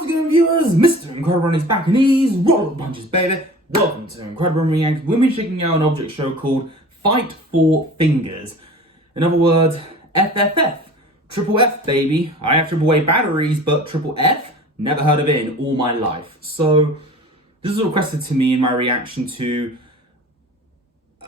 How's it going, viewers? Mr. Incredi-Brony's back and he's roll punches, baby. Welcome to Incredi-Brony, and we'll be checking out an object show called Fight for Fingers. In other words, FFF. Triple F, baby. I have AAA batteries, but triple F? Never heard of it in all my life. So, this was requested to me in my reaction to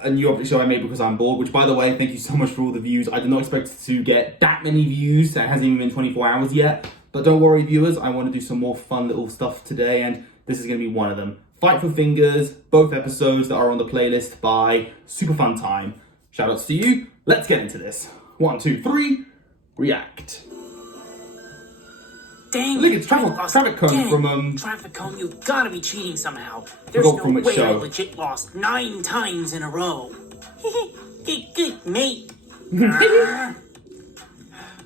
a new object show I made because I'm bored, which, by the way, thank you so much for all the views. I did not expect to get that many views. It hasn't even been 24 hours yet. But don't worry, viewers, I want to do some more fun little stuff today, and this is going to be one of them. Fight for Fingers, both episodes that are on the playlist by Super Fun Time. Shoutouts to you. Let's get into this. 1, 2, 3, react. Dang, look, it's traffic cone from Traffic cone, you gotta be cheating somehow. There's no way I legit lost 9 times in a row. Good, mate.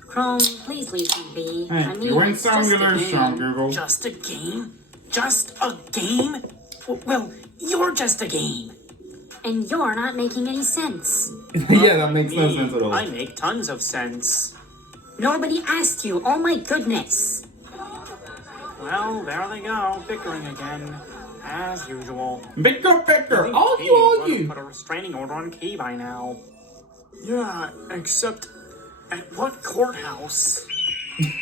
Chrome, please leave me be. Hey, you ain't sounding Google. Just a game? Just a game? Well, you're just a game. And you're not making any sense. Yeah, that makes no sense at all. I make tons of sense. Nobody asked you, oh my goodness. Well, there they go, bickering again, as usual. Bicker, all you. Put a restraining order on Key by now. Yeah, except at what courthouse?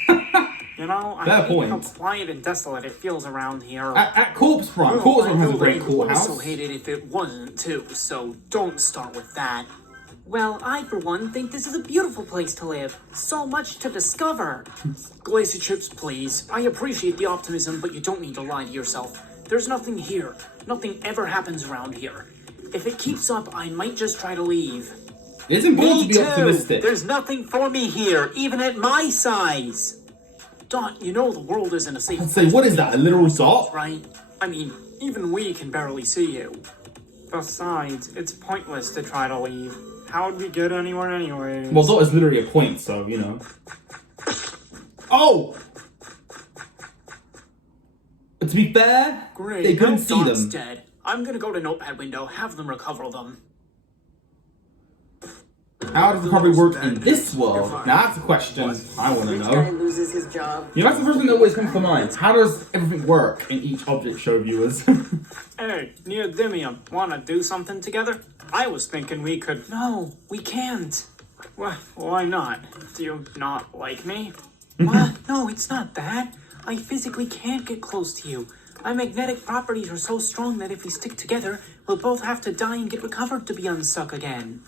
You know, I hate how quiet and desolate it feels around here. At Corpse Prime. Corpse Prime has a great courthouse. I also hate it if it wasn't too, so don't start with that. Well, I, for one, think this is a beautiful place to live. So much to discover. Glacier chips, please. I appreciate the optimism, but you don't need to lie to yourself. There's nothing here. Nothing ever happens around here. If it keeps up, I might just try to leave. It's important to be optimistic. There's nothing for me here, even at my size. Dot, you know the world isn't a safe place. I'd say, what is that, a literal dot? Right? I mean, even we can barely see you. Besides, it's pointless to try to leave. How'd we get anywhere anyway? Well, dot is literally a point, so, you know. Oh! But to be fair, they couldn't see them. Dead. I'm gonna go to Notepad window, have them recover them. How does recovery work in this world? Now that's a question I want to know. Loses his job. You know, that's the first thing that always comes to mind. How does everything work in each object show, viewers? Hey, Neodymium, wanna do something together? I was thinking we could... No, we can't. Why not? Do you not like me? What? No, it's not that. I physically can't get close to you. My magnetic properties are so strong that if we stick together, we'll both have to die and get recovered to be unstuck again.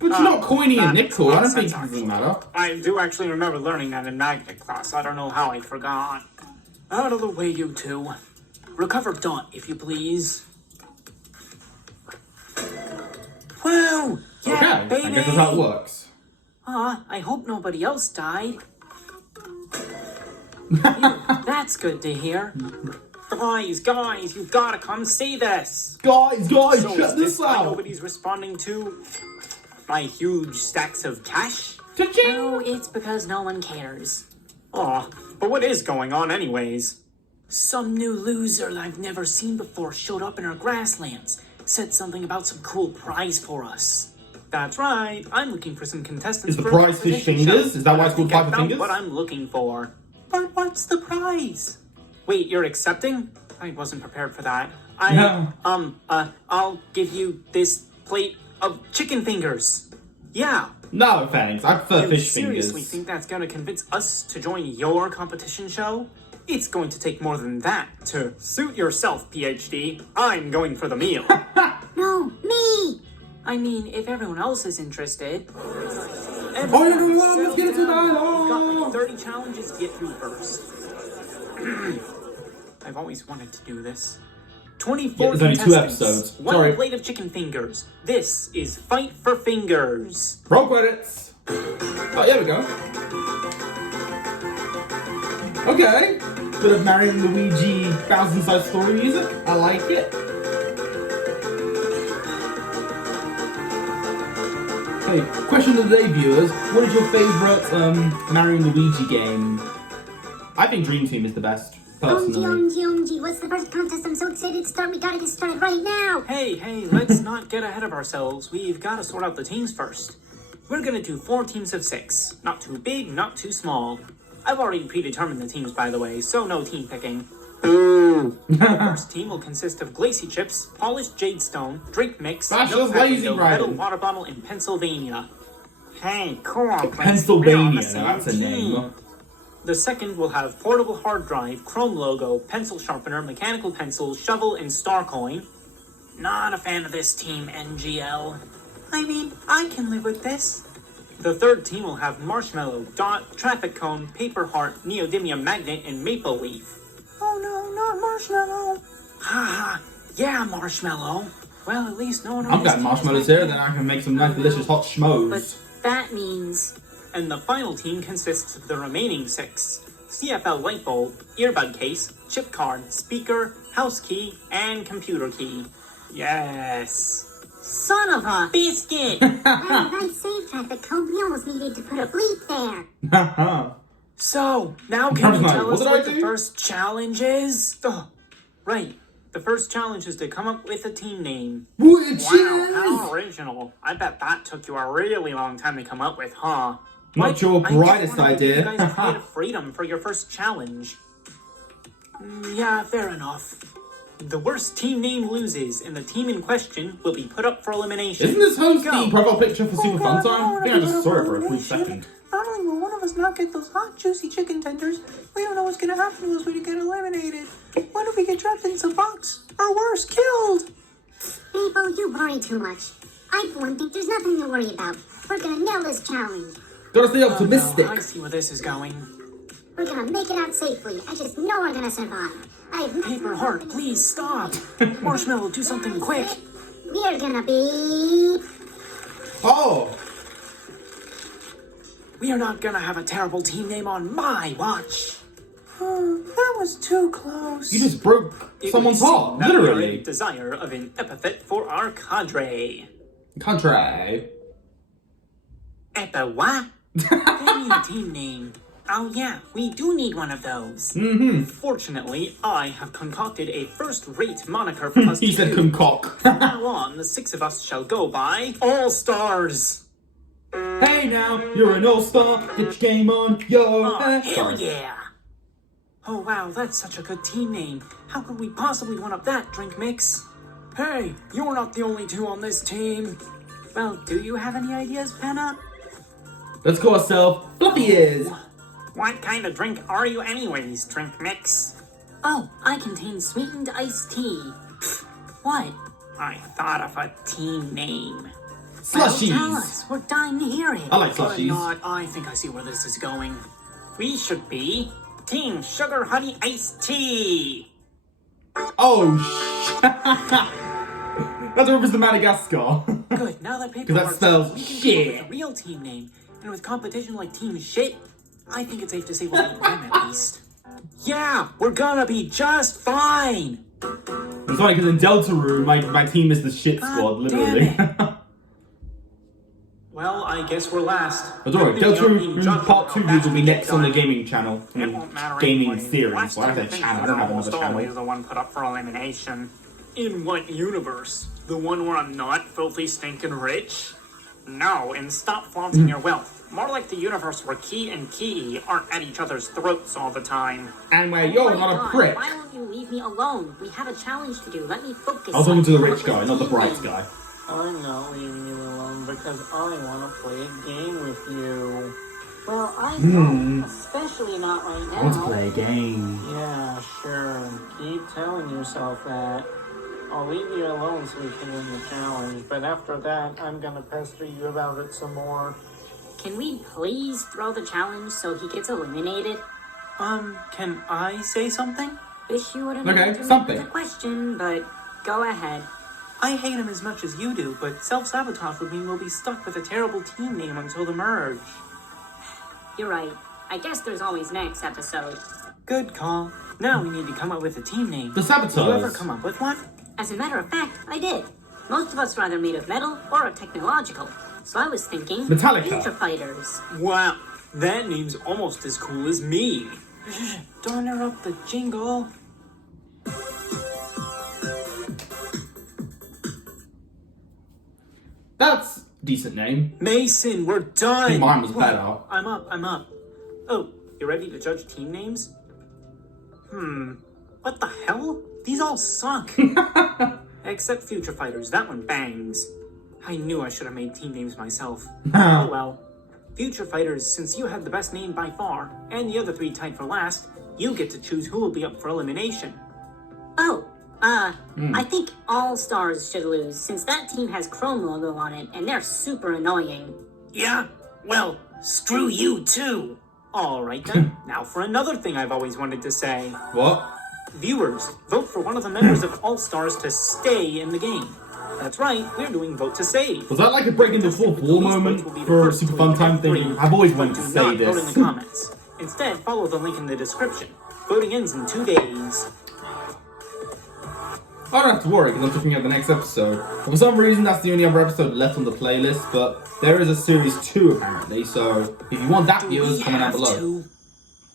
But you're not coiny and nickel. I don't think it doesn't matter. I do actually remember learning that in magnet class. I don't know how I forgot. Out of the way, you two. Recover Dot, if you please. Whoa! Yeah, okay, baby! I guess that's how it works. I hope nobody else died. That's good to hear. Guys, you've gotta come see this. Guys, So check this out. Nobody's responding to my huge stacks of cash? No, it's because no one cares. Aw, but what is going on anyways? Some new loser I've never seen before showed up in our grasslands. Said something about some cool prize for us. That's right, I'm looking for some contestants. Is the prize fish fingers? Is that why it's called Fight for Fingers? What I'm looking for. But what's the prize? Wait, you're accepting? I wasn't prepared for that. I'll give you this plate of chicken fingers. Yeah. No, thanks. I prefer fish fingers. You seriously think that's gonna convince us to join your competition show? It's going to take more than that to suit yourself, PhD. I'm going for the meal. No, me! I mean, if everyone else is interested. Let's get into that. We've got like 30 challenges to get through first. I've always wanted to do this. 24 there's only 2 episodes. One plate of chicken fingers. This is Fight for Fingers. Roll credits. Oh, there we go. Okay. Bit of Mario and Luigi Bowser Inside Story music. I like it. Okay, question of the day, viewers. What is your favourite Mario and Luigi game? I think Dream Team is the best. OMG, what's the first contest? I'm so excited to start. We gotta get started right now. Hey, let's not get ahead of ourselves. We've got to sort out the teams first. We're gonna do 4 teams of 6. Not too big, not too small. I've already predetermined the teams, by the way, so no team picking. Ooh. The first team will consist of Glacy Chips, Polished Jadestone, Drink Mix, That's Milk just lazy, Pack Brian. Metal Water Bottle, in Pennsylvania. Hey, cool, Glacy. We're on Pennsylvania, the same that's a team. name. The second will have portable hard drive, chrome logo, pencil sharpener, mechanical pencil, shovel, and star coin. Not a fan of this team, NGL. I mean, I can live with this. The third team will have marshmallow, dot, traffic cone, paper heart, neodymium magnet, and maple leaf. Oh no, not marshmallow. Haha, yeah, marshmallow. Well, at least no one I've got marshmallows here, then I can make some nice delicious hot But schmoes. that means... And the final team consists of the remaining 6. CFL light bulb, earbud case, chip card, speaker, house key, and computer key. Yes. Son of a... Biscuit! Nice save, traffic cone. We almost needed to put a bleep there. Haha. So, now can Never you mind, tell what us did I what the do? first challenge is? Oh, right. The first challenge is to come up with a team name. Witches! Wow, how original. I bet that took you a really long time to come up with, huh? Not your I just brightest wanted to give idea. You guys creative freedom for your first challenge. Yeah, fair enough. The worst team name loses, and the team in question will be put up for elimination. Isn't this host Go. the profile picture for Super Fun God, Time? I think I just saw it for a brief second. Not only will one of us not get those hot, juicy chicken tenders, we don't know what's gonna happen to us when we get eliminated. What if we get trapped in some box? Or worse, killed? Maple, you worry too much. I, for one, think there's nothing to worry about. We're gonna nail this challenge. Gotta stay optimistic. Oh, no, I see where this is going. We're gonna make it out safely. I just know we're gonna survive. Paper Heart, please stop. Marshmallow, do something quick. We are gonna be... Oh! We are not gonna have a terrible team name on my watch. That was too close. You just broke It someone's would seem heart, that we are in literally. desire of an epithet for our cadre. Contrary. What? They need a team name. Oh yeah, we do need one of those. Mm-hmm. Fortunately, I have concocted a first-rate moniker for us He to said use. concoct. From now on, the 6 of us shall go by All-Stars. Hey now, you're an all-star. Get your game on, yo. Oh, hell Sorry. yeah. Oh wow, that's such a good team name. How could we possibly one-up that, Drink Mix? Hey, you're not the only 2 on this team. Well, do you have any ideas, Penna? Let's call ourselves Fluffy Ears. What kind of drink are you anyways, Drink Mix? Oh, I contain sweetened iced tea. What? I thought of a team name. Well, tell Slushies. us. We're dying to hear it. I like Or slushies. not, I think I see where this is going. We should be Team Sugar Honey Iced Tea. Oh, That's represents the Madagascar. Good, now that paper 'Cause that works, spells we can come up shit. with a real team name. And with competition like Team Shit, I think it's safe to say we'll beat them at least. Yeah, we're gonna be just fine. It's funny because in Delta Room, my team is the shit squad, God literally. damn Well, I guess we're last. But don't worry, Good thing Delta we aren't being Room judged Part for 2 how fast will be we get next on the done. gaming channel. It won't matter Gaming anyway. series. Last Why did I time say I channel? I think don't have almost another always channel. the one put up for elimination. In what universe? The one where I'm not filthy stinking rich? No, and stop flaunting your wealth. More like the universe where Key and Key aren't at each other's throats all the time. And where you're not a prick. Why won't you leave me alone? We have a challenge to do. Let me focus. I was talking to the rich guy, not the bright guy. I'm not leaving you alone because I want to play a game with you. Well, I don't. Especially not right now. I want to play a game. Yeah, sure. Keep telling yourself that. I'll leave you alone so we can win the challenge, but after that, I'm gonna pester you about it some more. Can we please throw the challenge so he gets eliminated? Can I say something? Wish you would have Okay, answered something. the question, but go ahead. I hate him as much as you do, but self-sabotage would mean we'll be stuck with a terrible team name until the merge. You're right. I guess there's always next episode. Good call. Now we need to come up with a team name. The Did you ever Saboteurs. come up with one? As a matter of fact, I did. Most of us are either made of metal or are technological. So I was thinking... Metallica. Future Fighters. Wow, that name's almost as cool as me. Don't interrupt the jingle. That's a decent name. Mason, we're I think done. mine was better. I'm up. Oh, You ready to judge team names? What the hell? These all suck. Except Future Fighters, that one bangs. I knew I should have made team names myself. Oh well. Future Fighters, since you had the best name by far, and the other three tied for last, you get to choose who will be up for elimination. I think All Stars should lose, since that team has Chrome logo on it, and they're super annoying. Yeah? Well, screw you too. Alright then, now for another thing I've always wanted to say. What? Viewers, vote for one of the members of All Stars to stay in the game. That's right, we're doing Vote to Save. Was that like a break into fourth wall moment for a super fun time thing? I've always wanted to say Vote in this. the comments. Instead, follow the link in the description. Voting ends in 2 days. I don't have to worry because I'm looking at the next episode. For some reason, that's the only other episode left on the playlist, but there is a series 2 apparently, so if you want that, viewers, comment down below.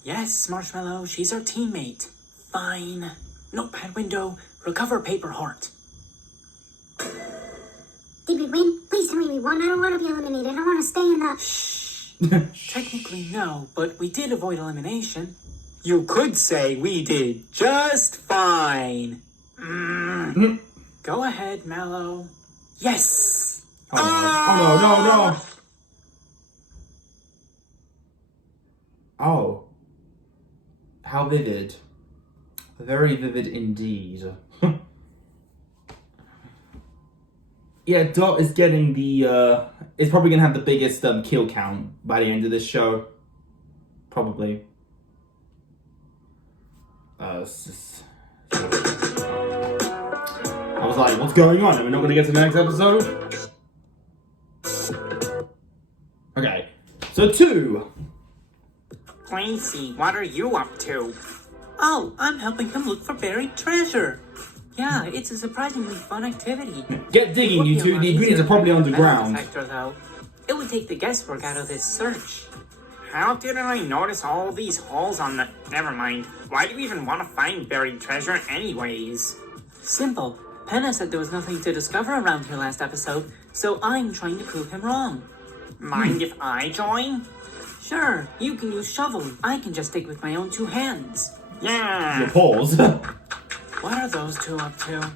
Yes, Marshmallow, she's our teammate. Fine. Notepad window, recover paper heart. Did we win? Please tell me we won. I don't want to be eliminated. I want to stay in the... Technically no, but we did avoid elimination. You could say we did just fine. Go ahead, Mallow. Yes! Oh no. Oh. How vivid. Very vivid indeed. Yeah, Dot is getting the, is probably going to have the biggest kill count by the end of this show. Probably. I was like, what's going on? Are we not going to get to the next episode? Okay, so 2. Quincy, what are you up to? Oh, I'm helping him look for buried treasure. Yeah, it's a surprisingly fun activity. Get digging, you two. The ingredients are probably underground. Though. It would take the guesswork out of this search. How didn't I notice all these holes on the... Never mind. Why do you even want to find buried treasure anyways? Simple. Penna said there was nothing to discover around here last episode, so I'm trying to prove him wrong. Mind if I join? Sure, you can use shovel. I can just dig with my own 2 hands. Yeah. Your paws. What are those two up to?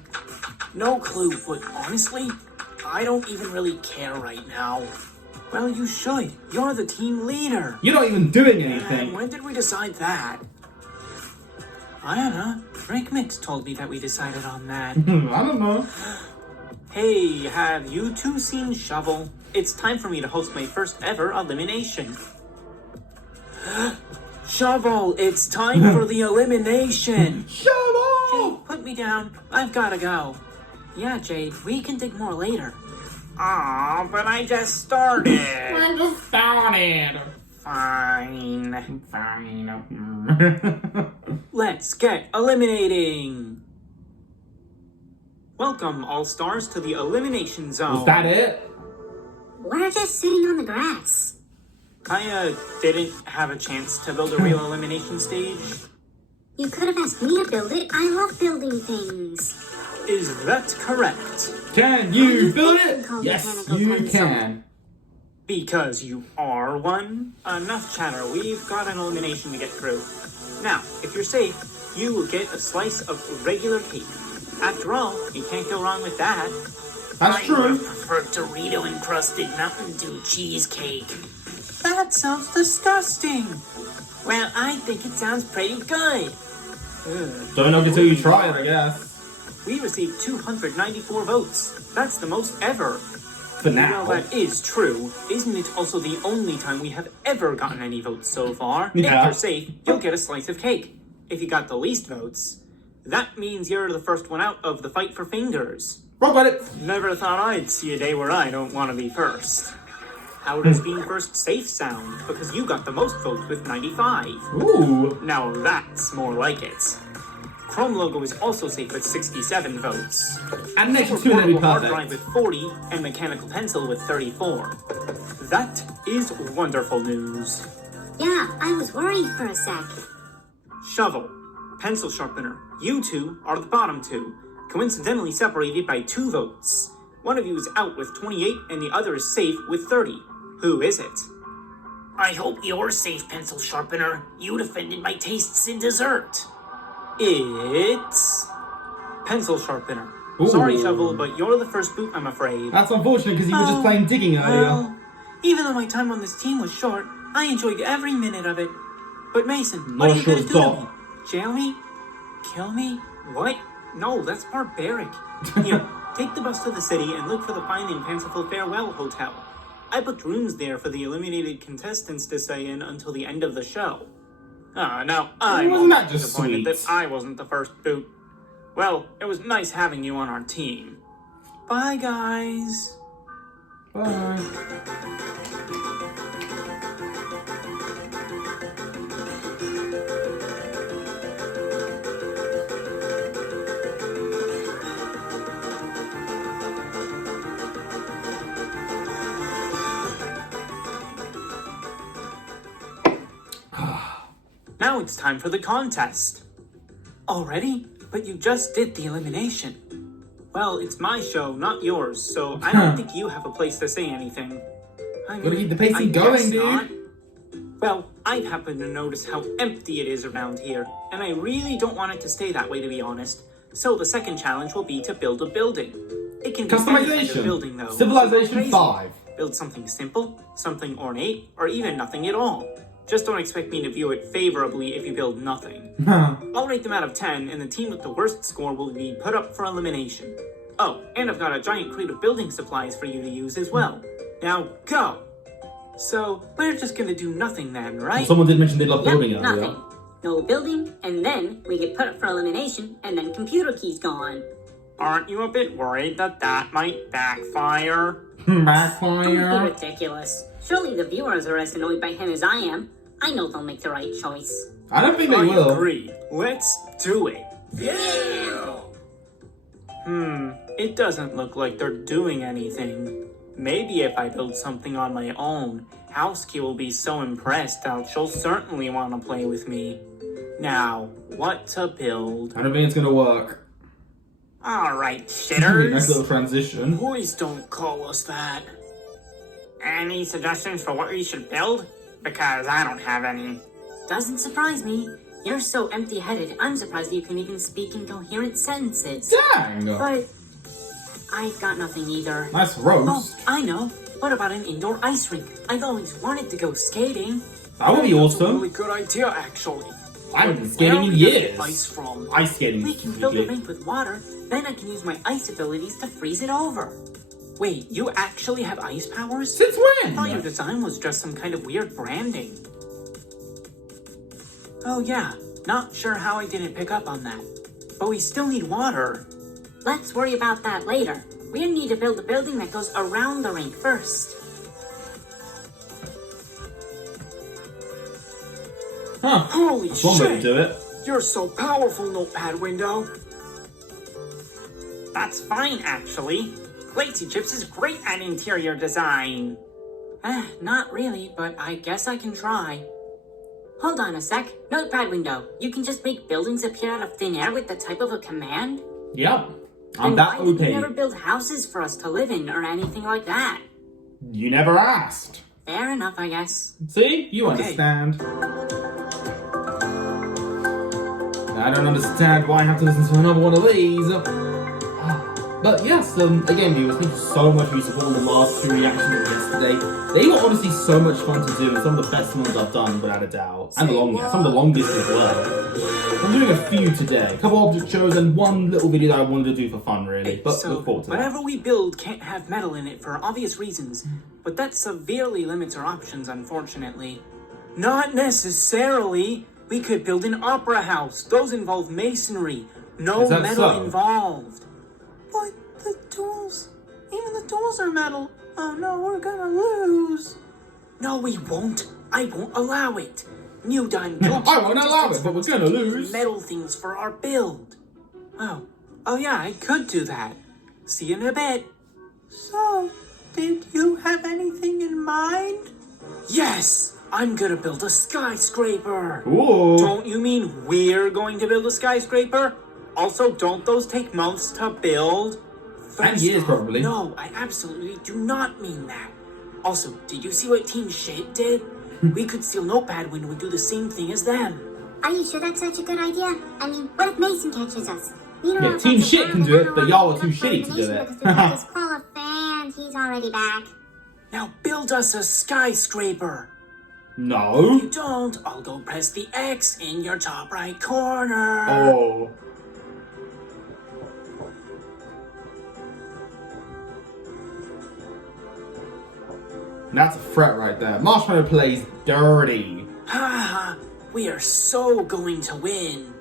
No clue, but honestly, I don't even really care right now. Well, you should. You're the team leader. You're not even doing And anything. when did we decide that? I don't know. Drake Mix told me that we decided on that. I don't know. Hey, have you two seen Shovel? It's time for me to host my first ever elimination. Shovel, it's time for the elimination. Shovel! Jade, put me down. I've gotta go. Yeah, Jade, we can dig more later. Aw, but I just started. I just started. Fine. Fine. Let's get eliminating. Welcome, All-Stars, to the Elimination Zone. Was that it? We're just sitting on the grass. I, didn't have a chance to build a real elimination stage. You could have asked me to build it. I love building things. Is that correct? Can you build can it? call Yes, mechanical you pencil. can. Because you are one? Enough chatter, we've got an elimination to get through. Now, if you're safe, you will get a slice of regular cake. After all, you can't go wrong with that. That's true. prefer Dorito-encrusted Mountain Dew cheesecake. That sounds disgusting. Well, I think it sounds pretty good. Don't know until you try it, I guess. We received 294 votes. That's the most ever. For now. Well, that is true. Isn't it also the only time we have ever gotten any votes so far? Yeah. If you're safe, you'll get a slice of cake. If you got the least votes, that means you're the first one out of the fight for fingers. Rock about it. Never thought I'd see a day where I don't want to be first. How does being first safe sound? Because you got the most votes with 95. Ooh. Now that's more like it. Chrome logo is also safe with 67 votes. And next two will be Portable hard drive perfect. with 40 and mechanical pencil with 34. That is wonderful news. Yeah, I was worried for a sec. Shovel, pencil sharpener, you two are the bottom two, coincidentally separated by 2 votes. One of you is out with 28 and the other is safe with 30. Who is it? I hope you're safe, pencil sharpener. You'd offended my tastes in dessert. It's pencil sharpener. Ooh. Sorry, Shovel, but you're the first boot, I'm afraid. That's unfortunate because you were just playing digging earlier. Well, even though my time on this team was short, I enjoyed every minute of it. But Mason, Not what are you gonna sure do to stop. me? Jail me? Kill me? What? No, that's barbaric. Here, take the bus to the city and look for the fine and fanciful Farewell Hotel. I booked rooms there for the eliminated contestants to stay in until the end of the show. Now I'm Wasn't that also just disappointed sweet? that I wasn't the first boot. Well, it was nice having you on our team. Bye, guys. Bye. Now it's time for the contest. Already? But you just did the elimination. Well, it's my show, not yours, so I don't think you have a place to say anything. I mean, Gotta keep the pacing I going, guess dude. not. Well, I've happened to notice how empty it is around here, and I really don't want it to stay that way, to be honest. So the second challenge will be to build a building. It can be any kind of Customization. building, though. Civilization Crazy. 5. Build something simple, something ornate, or even nothing at all. Just don't expect me to view it favorably if you build nothing. I'll rate them out of 10, and the team with the worst score will be put up for elimination. Oh, and I've got a giant crate of building supplies for you to use as well. Now, go! So, we're just gonna do nothing then, right? Someone did mention they love building Yep, earlier. nothing. No building, and then we get put up for elimination, and then computer keys gone. Aren't you a bit worried that that might backfire? Don't be Backfire. ridiculous. Surely the viewers are as annoyed by him as I am. I know they'll make the right choice. I don't think they I will. agree. Let's do it. It doesn't look like they're doing anything. Maybe if I build something on my own, Housekey will be so impressed that she'll certainly want to play with me. Now, what to build? I don't think it's gonna work. Alright, Nice little shitters. transition. Please don't call us that. Any suggestions for what we should build? Because I don't have any. Doesn't surprise me. You're so empty-headed, I'm surprised you can even speak in coherent sentences. Dang! But I've got nothing either. Nice Oh, roast. I know. What about an indoor ice rink? I've always wanted to go skating. That would be That's a awesome. really good idea, actually. I haven't been Where skating are in we gonna years. get ice from? Ice skating We can fill the specifically. rink with water, then I can use my ice abilities to freeze it over. Wait, you actually have ice powers? Since I thought your when? design was just some kind of weird branding. Oh yeah, not sure how I didn't pick up on that. But we still need water. Let's worry about that later. We need to build a building that goes around the rink first. Huh. Holy That's one way to shit! do it. You're so powerful, Notepad Window. That's fine, actually. Lazy Chips is great at interior design. Not really, but I guess I can try. Hold on a sec. Notepad window. You can just make buildings appear out of thin air with the type of a command? Yep. I'm Then that why did you never OP. build houses for us to live in or anything like that? You never asked. Fair enough, I guess. See? You Okay. understand. I don't understand why I have to listen to another one of these. But yes, again, viewers, thank you so much for your support on the last two reactions yesterday. They were honestly so much fun to do, and some of the best ones I've done, without a doubt. And the longest, some of the longest as well. I'm doing a few today. A couple object shows and one little video that I wanted to do for fun, really. But So, look forward to that. whatever we build can't have metal in it for obvious reasons, but that severely limits our options, unfortunately. Not necessarily. We could build an opera house. Those involve masonry. No Is that metal so? involved. But the tools, even the tools are metal. Oh no, we're gonna lose. No, we won't. I won't allow it. New Dime Coach I won't allow it, but we're gonna lose. metal things for our build. Oh yeah, I could do that. See you in a bit. So, did you have anything in mind? Yes, I'm gonna build a skyscraper. Ooh. Don't you mean we're going to build a skyscraper? Also, don't those take months to build? And years, probably. No, I absolutely do not mean that. Also, did you see what Team Shade did? We could steal Notepad Window and do the same thing as them. Are you sure that's such a good idea? I mean, what if Mason catches us? We don't Yeah, know if Team that's a Shit can plan, do it, and I but don't y'all want are too to shitty to do elimination it. because we got disqualified and he's already back. Now build us a skyscraper. No. If you don't, I'll go press the X in your top right corner. Oh. That's a threat right there. Marshmallow plays dirty. Ha! We are so going to win.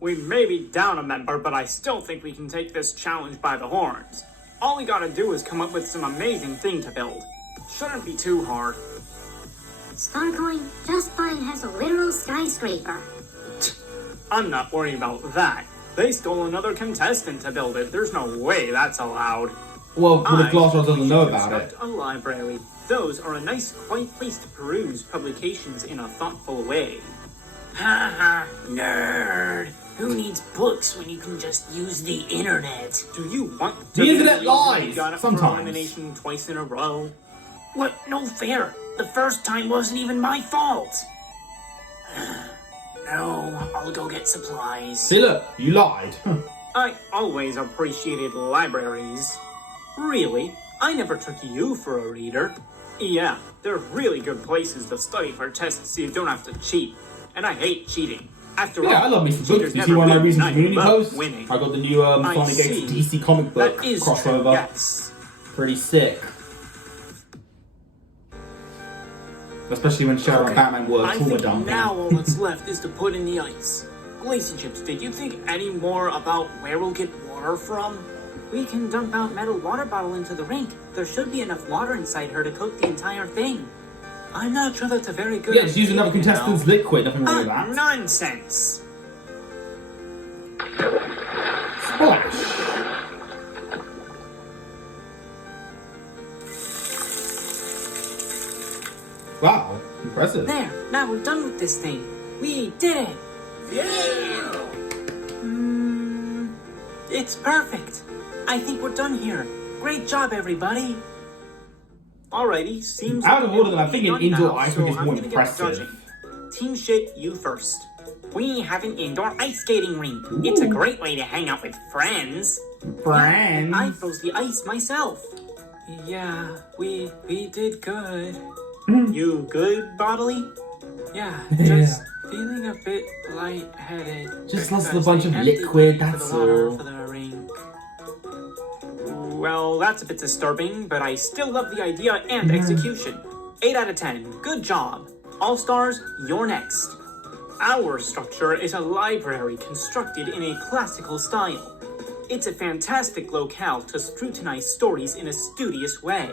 We may be down a member, but I still think we can take this challenge by the horns. All we gotta do is come up with some amazing thing to build. Shouldn't be too hard. Starcoin just fine has a literal skyscraper. I'm not worried about that. They stole another contestant to build it. There's no way that's allowed. Well, the glass rod doesn't We know should about it. construct a library. Those are a nice, quiet place to peruse publications in a thoughtful way. Ha ha, nerd. Who needs books when you can just use the internet? Do you want to The be internet reason lies, you got it sometimes. for elimination twice in a row? What? No fair. The first time wasn't even my fault. No, I'll go get supplies. See, look, you lied. I always appreciated libraries. Really? I never took you for a reader. Yeah, they're really good places to study for tests so you don't have to cheat. And I hate cheating. After all, Yeah, I love me some cheaters books. You never see one of my win, recent and I community love posts? winning. I got the new I Sonic X see. DC comic book That is crossover. true, yes. Pretty sick. Especially when Shadow and Batman were I trauma think dumping. now all that's left is to put in the ice. Glacy Chips, did you think any more about where we'll get water from? We can dump out metal water bottle into the rink. There should be enough water inside her to cook the entire thing. I'm not sure that's a very good Yeah, just use another idea, contestant's you know. liquid, nothing wrong with that. Nonsense! Splash! Wow, impressive. There, now we're done with this thing. We did it! It's perfect. I think we're done here. Great job, everybody. Alrighty, seems Out of like order, then I we're think an done indoor now, ice so rink is I'm more gonna get impressive. judging. Team Shit, you first. We have an indoor ice skating rink. It's a great way to hang out with friends. Friends. I froze the ice myself. Yeah, we did good. Hmm. You good, Bodily? Yeah, Yeah. just feeling a bit lightheaded. Just lost a because bunch they of emptied liquid, me for that's the water all. for the rink. Well, that's a bit disturbing, but I still love the idea and execution. 8 out of 10. Good job. All stars, you're next. Our structure is a library constructed in a classical style. It's a fantastic locale to scrutinize stories in a studious way.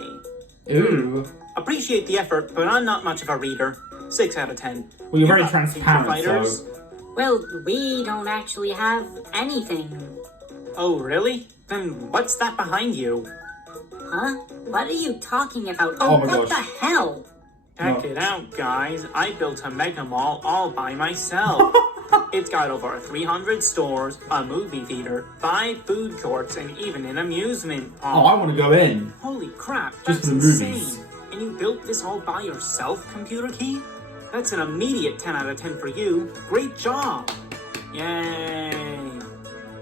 Ooh. Appreciate the effort, but I'm not much of a reader. 6 out of 10. Well, you're very not transparent, fighters. so... Well, we don't actually have anything. Oh, really? Then what's that behind you? Huh? What are you talking about? Oh my what gosh. the hell? Check No. it out, guys. I built a mega mall all by myself. It's got over 300 stores, a movie theater, 5 food courts, and even an amusement Oh, park. I want to go in. Holy crap, Just that's for the insane. movies. And you built this all by yourself, Computer Key? That's an immediate 10 out of 10 for you. Great job. Yay.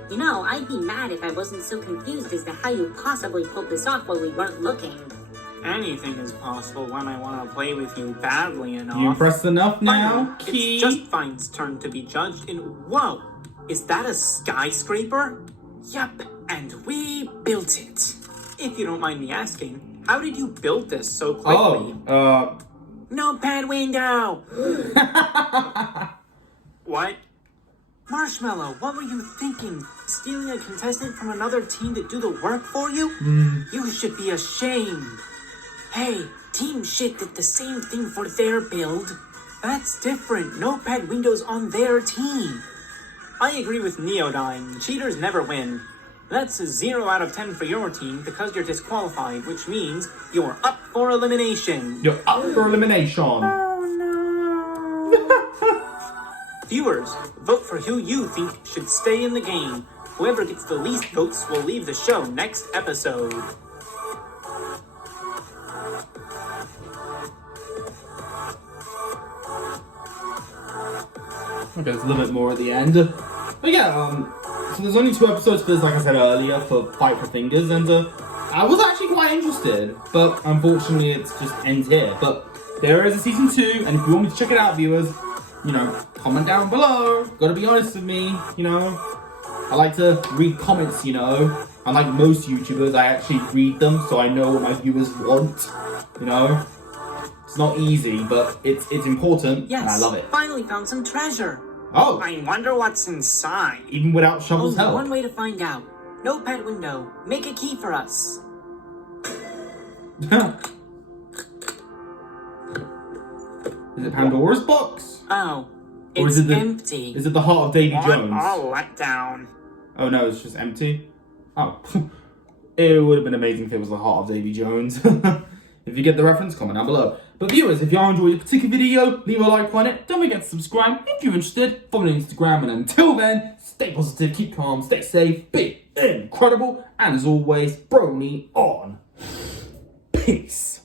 You know, I'd be mad if I wasn't so confused as to how you possibly pulled this off while we weren't looking. Anything is possible when I want to play with you badly enough. You impressed enough now, Finally, Key? it's Just Fine's turn to be judged in... Whoa! Is that a skyscraper? Yup, and we built it. If you don't mind me asking, how did you build this so quickly? Oh, Notepad window! What? Marshmallow, what were you thinking? Stealing a contestant from another team to do the work for you? You should be ashamed. Hey, Team Shit did the same thing for their build. That's different. Notepad Window's on their team. I agree with Neodyne. Cheaters never win. That's a 0 out of 10 for your team because you're disqualified, which means you're up for elimination. you're up for elimination. Viewers, vote for who you think should stay in the game. Whoever gets the least votes will leave the show next episode. Okay, there's a little bit more at the end. But yeah, so there's only 2 episodes for this, like I said earlier, for Fight for Fingers, and I was actually quite interested, but unfortunately it just ends here. But there is a season 2, and if you want me to check it out, viewers, you know, comment down below. Gotta be honest with me, you know. I like to read comments, you know. Unlike most YouTubers, I actually read them, so I know what my viewers want, you know. It's not easy, but it's important, Yes, and I love it. finally found some treasure. Oh, I wonder what's inside. even without Shovel's Only help. one way to find out. Notepad window, make a key for us. Is it Pandora's box? Oh, Or it's is it the- empty. Is it the heart of Davy What Jones? a letdown. Oh no, it's just empty. Oh, it would have been amazing if it was the heart of Davy Jones. If you get the reference, comment down below. But viewers, if you enjoyed this particular video, leave a like on it. Don't forget to subscribe if you're interested. Follow me on Instagram, and until then, stay positive, keep calm, stay safe, be incredible, and as always, Brony on. Peace.